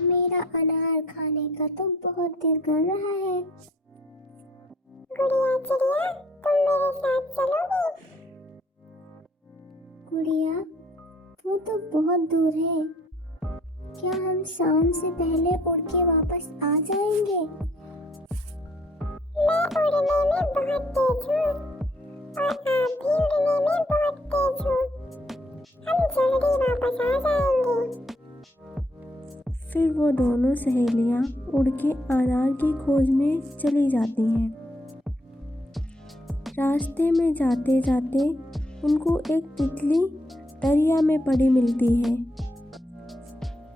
मेरा अनार खाने का तो बहुत दिल कर रहा है। गुड़िया चिड़िया, तुम मेरे साथ चलोगी? गुड़िया, वो तो बहुत दूर है। क्या हम शाम से पहले उड़ के वापस आ जाएंगे? मैं उड़ने में बहुत तेज हूँ और आप भी उड़ने में बहुत तेज हो। हम जल्दी वापस आ जाएंगे। फिर वो दोनों सहेलियां उड़ के अनार की खोज में चली जाती हैं। रास्ते में जाते जाते उनको एक तितली दरिया में पड़ी मिलती है।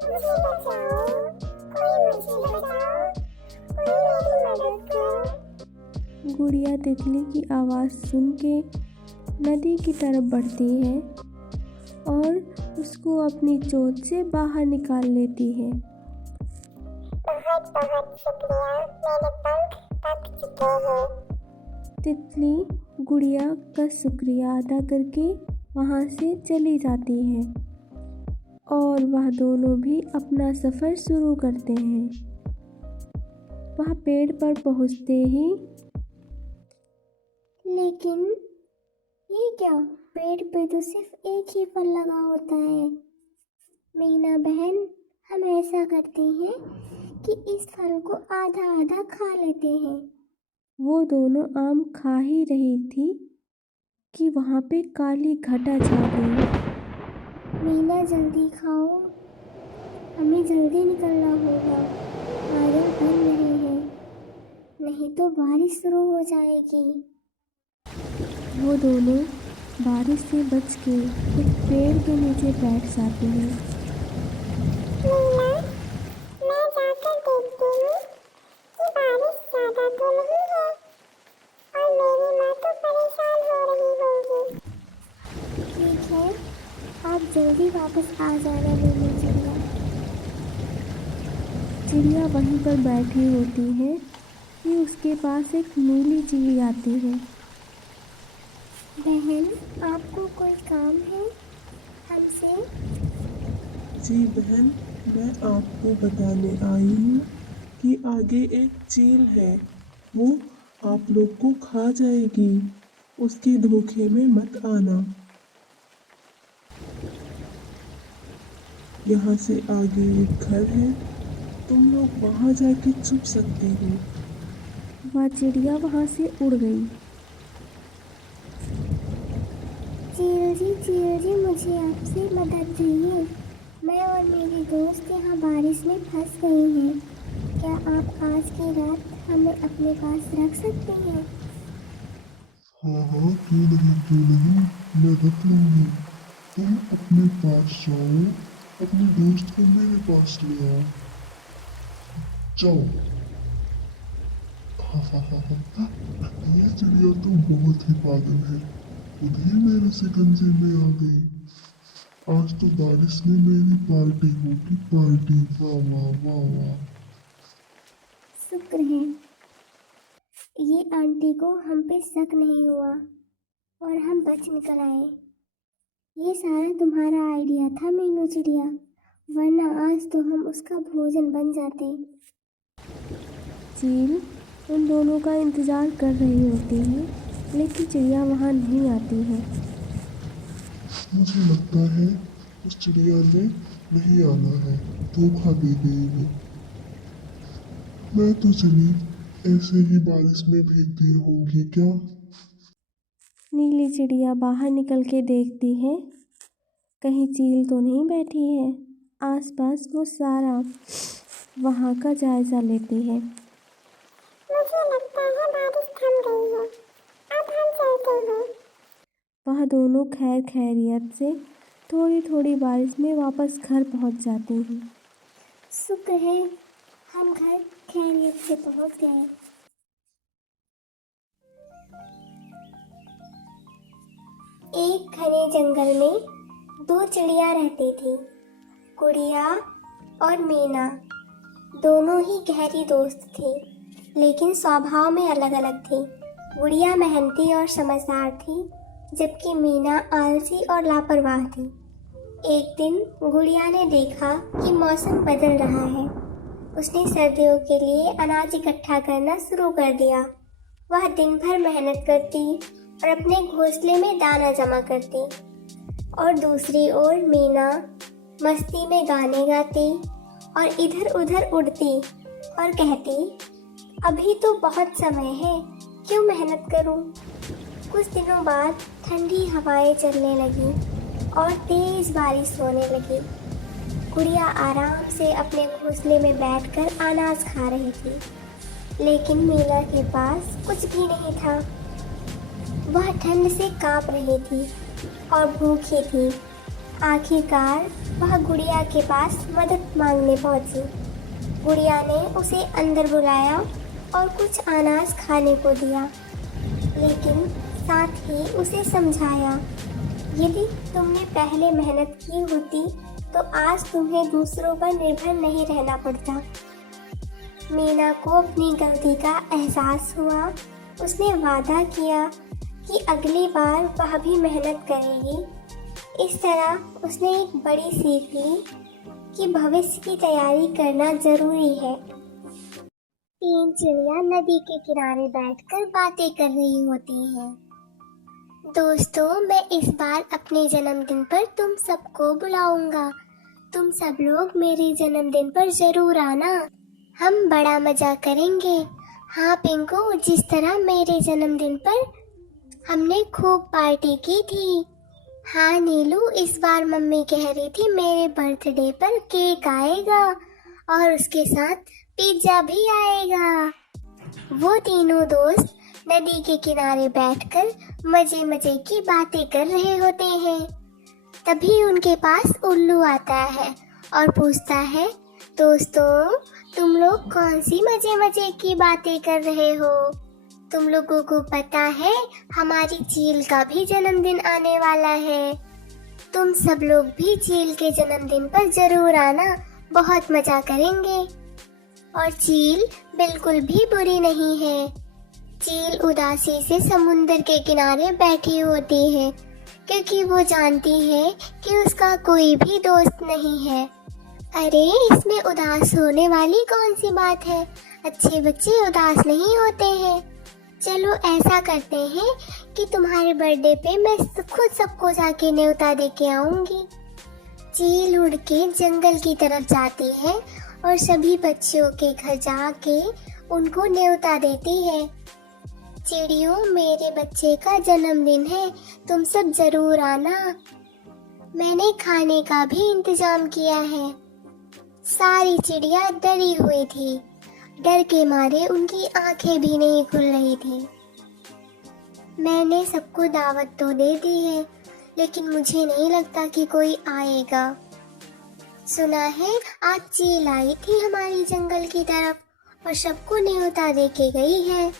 मुझे बचाओ, कोई मुझे बचाओ, कोई मेरी मदद करो। गुड़िया तितली की आवाज़ सुन के नदी की तरफ बढ़ती है और उसको अपनी चोंच से बाहर निकाल लेती है। बहुत बहुत शुक्रिया, मेरे पंख पक चुके हैं। तितली गुड़िया का शुक्रिया अदा करके वहाँ से चली जाती है और वह दोनों भी अपना सफ़र शुरू करते हैं। वह पेड़ पर पहुँचते ही लेकिन ये क्या, पेड़ पे तो सिर्फ एक ही फल लगा होता है। मीना बहन, हम ऐसा करते हैं कि इस फल को आधा आधा खा लेते हैं। वो दोनों आम खा ही रही थी कि वहाँ पे काली घटा छा गई। मीना जल्दी खाओ, हमें जल्दी निकलना होगा। बादल बन रहे हैं, नहीं तो बारिश शुरू हो जाएगी। वो दोनों बारिश से बच के एक पेड़ के नीचे बैठ जाते हैं। मीना, मैं जाकर देखती हूँ कि बारिश ज़्यादा तो नहीं है और मेरी माँ तो परेशान हो रही होगी। ठीक है, आप जल्दी वापस आ जाना मीनू चिड़िया। चिड़िया वहीं पर बैठी होती है कि उसके पास एक नीली चिड़ी आती है। बहन, आपको कोई काम है हमसे? जी बहन, मैं आपको बताने आई हूँ कि आगे एक चील है, वो आप लोग को खा जाएगी। उसके धोखे में मत आना। यहाँ से आगे एक घर है, तुम लोग वहाँ जाके छुप सकती हो। वह चिड़िया वहाँ से उड़ गई। चील जी, मुझे आपसे मदद चाहिए। मैं और मेरी दोस्त यहाँ बारिश में फंस गई हैं। क्या आप आज की रात हमें अपने पास रख सकते हैं? हाँ हाँ, क्यों नहीं, मैं रख लूँगी। तुम अपने पास जाओ, अपने दोस्त को मेरे पास ले आओ। जाओ। हाँ हाँ हाँ हाँ, ये चिड़िया तो बहुत ही पागल है, खुद ही मेरे शिकंजे में आ गई। आज तो बारिश में मेरी पार्टी होगी, पार्टी। वाह वाह वाह वाह। शुक्र है ये आंटी को हम पे शक नहीं हुआ और हम बच निकल आए। ये सारा तुम्हारा आइडिया था मीनू चिड़िया, वरना आज तो हम उसका भोजन बन जाते। चील उन दोनों का इंतज़ार कर रही होती है, लेकिन चिड़िया वहाँ नहीं आती है। मुझे लगता है उस चिड़िया ने नहीं आना है, धोखा दे गई है। मैं तो चली ऐसे ही बारिश में भीगती होंगी क्या। नीली चिड़िया बाहर निकल के देखती है, कहीं चील तो नहीं बैठी है। आसपास वो सारा वहाँ का जायज़ा लेती है। मुझे लगता है बारिश थम गई है, अब हम चलते हैं। वह दोनों खैर खैरियत से थोड़ी थोड़ी बारिश में वापस घर पहुँच जाती हैं। शुक्र है हम घर खैरियत से पहुंच गए। एक घने जंगल में दो चिड़िया रहती थी, गुड़िया और मीना। दोनों ही गहरी दोस्त थी, लेकिन स्वभाव में अलग अलग थी। गुड़िया मेहनती और समझदार थी, जबकि मीना आलसी और लापरवाह थी। एक दिन गुड़िया ने देखा कि मौसम बदल रहा है उसने सर्दियों के लिए अनाज इकट्ठा करना शुरू कर दिया। वह दिन भर मेहनत करती और अपने घोंसले में दाना जमा करती, और दूसरी ओर मीना मस्ती में गाने गाती और इधर उधर उड़ती और कहती, अभी तो बहुत समय है, क्यों मेहनत करूं। कुछ दिनों बाद ठंडी हवाएं चलने लगी और तेज बारिश होने लगी। गुड़िया आराम से अपने घोंसले में बैठकर अनाज खा रही थी, लेकिन मीना के पास कुछ भी नहीं था। वह ठंड से कांप रही थी और भूखी थी। आखिरकार वह गुड़िया के पास मदद मांगने पहुंची। गुड़िया ने उसे अंदर बुलाया और कुछ अनाज खाने को दिया, लेकिन साथ ही उसे समझाया, यदि तुमने पहले मेहनत की होती तो आज तुम्हें दूसरों पर निर्भर नहीं रहना पड़ता। मीना को अपनी गलती का एहसास हुआ। उसने वादा किया कि अगली बार वह भी मेहनत करेगी। इस तरह उसने एक बड़ी सीख ली कि भविष्य की तैयारी करना जरूरी है। 3 चिड़िया नदी के किनारे बैठकर बातें कर रही होती हैं। दोस्तों, मैं इस बार अपने जन्मदिन पर तुम सबको बुलाऊंगा। तुम सब लोग मेरे जन्मदिन पर जरूर आना। हम बड़ा मजा करेंगे। हाँ पिंकू, जिस तरह मेरे जन्मदिन पर हमने खूब पार्टी की थी। हाँ नीलू, इस बार मम्मी कह रही थी मेरे बर्थडे पर केक आएगा और उसके साथ पिज्जा भी आएगा। वो तीनों दोस्त नदी के किनारे बैठकर मजे मजे की बातें कर रहे होते हैं। तभी उनके पास उल्लू आता है और पूछता है, दोस्तों तुम लोग कौन सी मजे मजे की बातें कर रहे हो? तुम लोगों को पता है हमारी चील का भी जन्मदिन आने वाला है। तुम सब लोग भी चील के जन्मदिन पर जरूर आना, बहुत मजा करेंगे। और चील बिल्कुल भी बुरी नहीं है। चील उदासी से समुंदर के किनारे बैठी होती है, क्योंकि वो जानती है कि उसका कोई भी दोस्त नहीं है। अरे इसमें उदास होने वाली कौन सी बात है? अच्छे बच्चे उदास नहीं होते हैं। चलो ऐसा करते हैं कि तुम्हारे बर्थडे पे मैं खुद सबको जाके न्योता दे के आऊंगी। चील उड़ के जंगल की तरफ जाती है और सभी बच्चियों के घर जाके उनको न्योता देती है। चिड़ियों, मेरे बच्चे का जन्मदिन है, तुम सब जरूर आना। मैंने खाने का भी इंतजाम किया है। सारी चिड़िया डरी हुई थी। डर के मारे उनकी आंखें भी नहीं खुल रही थी। मैंने सबको दावत तो दे दी है, लेकिन मुझे नहीं लगता कि कोई आएगा। सुना है आज चील आई थी हमारी जंगल की तरफ और सबको न्योता दे के गई है।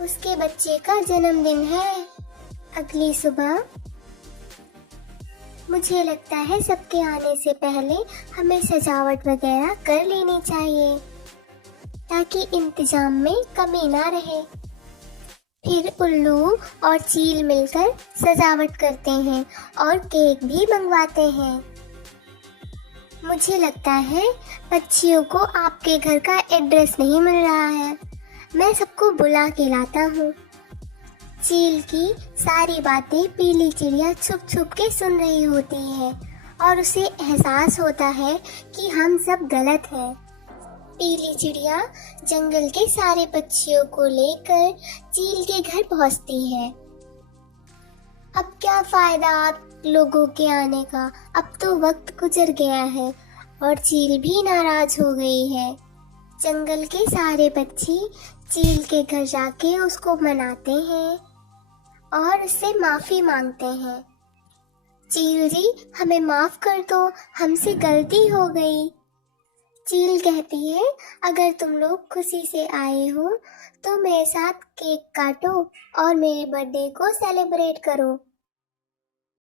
उसके बच्चे का जन्मदिन है अगली सुबह। मुझे लगता है सबके आने से पहले हमें सजावट वगैरह कर लेनी चाहिए, ताकि इंतजाम में कमी ना रहे। फिर उल्लू और चील मिलकर सजावट करते हैं और केक भी मंगवाते हैं। मुझे लगता है पक्षियों को आपके घर का एड्रेस नहीं मिल रहा है। मैं सबको बुला के लाता हूँ। चील की सारी बातें पीली चिड़िया छुप छुप के सुन रही होती है और उसे एहसास होता है कि हम सब गलत हैं। पीली चिड़िया जंगल के सारे पक्षियों को लेकर चील के घर पहुंचती है। अब क्या फायदा आप लोगों के आने का, अब तो वक्त गुजर गया है और चील भी नाराज हो गई है। जंगल के सारे पक्षी चील के घर जाके उसको मनाते हैं और उससे माफी मांगते हैं। चील जी, हमें माफ कर दो, हमसे गलती हो गई। चील कहती है, अगर तुम लोग खुशी से आए हो तो मेरे साथ केक काटो और मेरे बर्थडे को सेलिब्रेट करो।